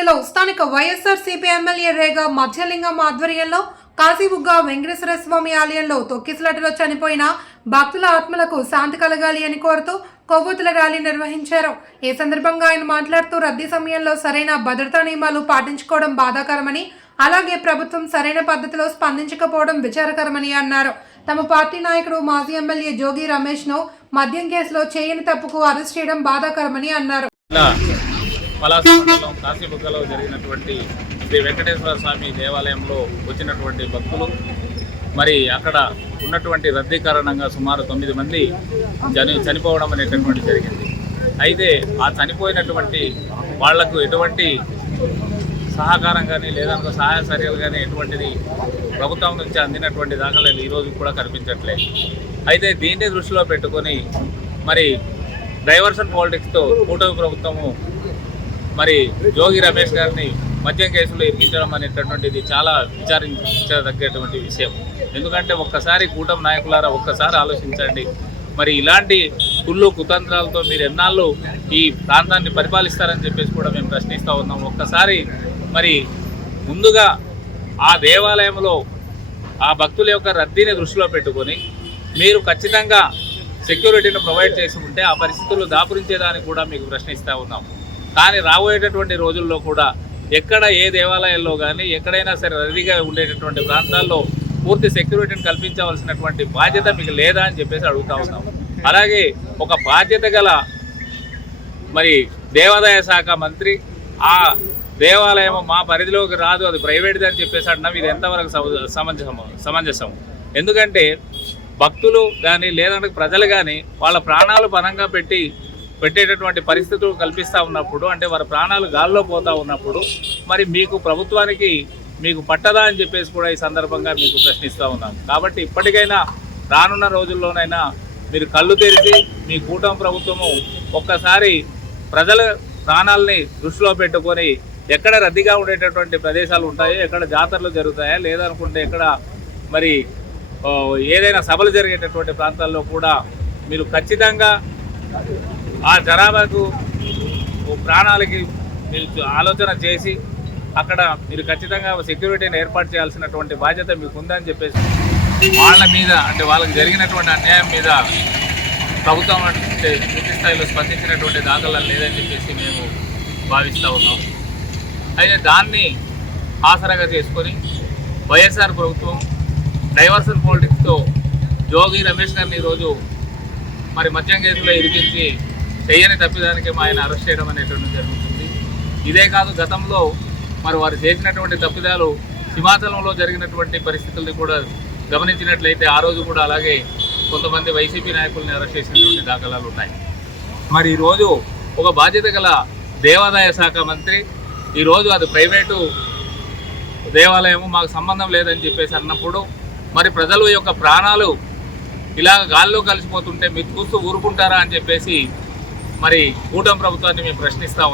కాలనీలో స్థానిక YSR CP MLA Rega Madhyalingam ఆధ్వర్యంలో కాశీబుగ్గ వెంకటేశ్వర స్వామి ఆలయంలో తొక్కిసలాటలో చనిపోయిన భక్తుల ఆత్మలకు శాంతి కలగాలి అని కోరుతూ కొవ్వొత్తుల ర్యాలీ నిర్వహించారు. ఈ సందర్భంగా ఆయన మాట్లాడుతూ రద్దీ సమయంలో సరైన భద్రతా నియమాలు పాటించుకోవడం బాధాకరమని అలాగే ప్రభుత్వం సరైన పద్ధతిలో స్పందించకపోవడం విచారకరమని అన్నారు. తమ పార్టీ నాయకుడు మాజీ ఎమ్మెల్యే జోగి రమేష్ను మద్యం కేసులో చేయని తప్పుకు అరెస్ట్ చేయడం బాధాకరమని అన్నారు. పలాస మండలం కాశీబుగ్గలో జరిగినటువంటి శ్రీ వెంకటేశ్వర స్వామి దేవాలయంలో వచ్చినటువంటి భక్తులు మరి అక్కడ ఉన్నటువంటి రద్దీ కారణంగా సుమారు తొమ్మిది మంది చని చనిపోవడం అనేటటువంటి జరిగింది. అయితే ఆ చనిపోయినటువంటి వాళ్ళకు ఎటువంటి సహకారం కానీ లేదనుకో సహాయ చర్యలు కానీ ఎటువంటిది ప్రభుత్వం నుంచి అందినటువంటి దాఖలాలు ఈరోజు కూడా కనిపించట్లేదు. అయితే దీన్ని దృష్టిలో పెట్టుకొని మరి డైవర్షన్ పాలిటిక్స్తో కూటమి ప్రభుత్వము మరి జోగి రమేష్ గారిని మద్యం కేసులో ఇరికించడం అనేటటువంటిది చాలా విచారించదగ్గటువంటి విషయం. ఎందుకంటే ఒక్కసారి కూటమి నాయకులారా ఒక్కసారి ఆలోచించండి. మరి ఇలాంటి కుళ్ళు కుతంత్రాలతో మీరు ఎన్నాళ్ళు ఈ ప్రాంతాన్ని పరిపాలిస్తారని చెప్పేసి కూడా మేము ప్రశ్నిస్తూ ఉన్నాం. ఒక్కసారి మరి ముందుగా ఆ దేవాలయంలో ఆ భక్తుల యొక్క రద్దీని దృష్టిలో పెట్టుకొని మీరు ఖచ్చితంగా సెక్యూరిటీని ప్రొవైడ్ చేసి ఉంటే ఆ పరిస్థితులు దాపురించేదానికి కూడా మీకు ప్రశ్నిస్తూ ఉన్నాం. కానీ రాబోయేటటువంటి రోజుల్లో కూడా ఎక్కడ ఏ దేవాలయాల్లో కానీ ఎక్కడైనా సరే రద్దీగా ఉండేటటువంటి ప్రాంతాల్లో పూర్తి సెక్యూరిటీని కల్పించవలసినటువంటి బాధ్యత మీకు లేదా అని చెప్పేసి అడుగుతా ఉన్నాం. అలాగే ఒక బాధ్యత గల మరి దేవాదాయ శాఖ మంత్రి ఆ దేవాలయం మా పరిధిలోకి రాదు అది ప్రైవేట్ది అని చెప్పేసి అంటున్నాం. ఇది ఎంతవరకు సమ- సమంజసము సమంజసం? ఎందుకంటే భక్తులు కానీ లేదంటే ప్రజలు కానీ వాళ్ళ ప్రాణాలు పరంగా పెట్టి పెట్టేటటువంటి పరిస్థితులు కల్పిస్తూ ఉన్నప్పుడు అంటే వారి ప్రాణాలు గాల్లో పోతూ ఉన్నప్పుడు మరి మీకు ప్రభుత్వానికి మీకు పట్టదా అని చెప్పేసి కూడా ఈ సందర్భంగా మీకు ప్రశ్నిస్తూ ఉన్నాం. కాబట్టి ఇప్పటికైనా రానున్న రోజుల్లోనైనా మీరు కళ్ళు తెరిచి మీ కూటమి ప్రభుత్వము ఒక్కసారి ప్రజల ప్రాణాలని దృష్టిలో పెట్టుకొని ఎక్కడ రద్దీగా ఉండేటటువంటి ప్రదేశాలు ఉంటాయో ఎక్కడ జాతరలు జరుగుతాయా లేదనుకుంటే ఎక్కడ మరి ఏదైనా సభలు జరిగేటటువంటి ప్రాంతాల్లో కూడా మీరు ఖచ్చితంగా ఆ జనాభాకు ప్రాణాలకి మీరు ఆలోచన చేసి అక్కడ మీరు ఖచ్చితంగా సెక్యూరిటీని ఏర్పాటు చేయాల్సినటువంటి బాధ్యత మీకు ఉందని చెప్పేసి వాళ్ళ మీద అంటే వాళ్ళకి జరిగినటువంటి అన్యాయం మీద ప్రభుత్వం అంటే పూర్తి స్థాయిలో స్పందించినటువంటి దాఖలాలు లేదని చెప్పేసి మేము భావిస్తూ ఉన్నాం. అయితే దాన్ని ఆసరాగా చేసుకొని వైఎస్ఆర్ ప్రభుత్వం డైవర్సన్ పాలిటిక్స్తో జోగి రమేష్ గారిని ఈరోజు మరి మద్యం కేసులో ఇరికించి చేయని తప్పిదానికి మా ఆయన అరెస్ట్ చేయడం అనేటువంటి జరుగుతుంది. ఇదే కాదు గతంలో మరి వారు చేసినటువంటి తప్పిదాలు హిమాచలంలో జరిగినటువంటి పరిస్థితుల్ని కూడా గమనించినట్లయితే ఆ రోజు కూడా అలాగే కొంతమంది వైసీపీ నాయకుల్ని అరెస్ట్ చేసినటువంటి దాఖలాలు ఉన్నాయి. మరి ఈరోజు ఒక బాధ్యత గల దేవాదాయ శాఖ మంత్రి ఈరోజు అది ప్రైవేటు దేవాలయము మాకు సంబంధం లేదని చెప్పేసి అన్నప్పుడు మరి ప్రజల యొక్క ప్రాణాలు ఇలా గాల్లో కలిసిపోతుంటే మీరు చూస్తూ ఊరుకుంటారా అని చెప్పేసి మరి కూటమి ప్రభుత్వాన్ని మేము ప్రశ్నిస్తా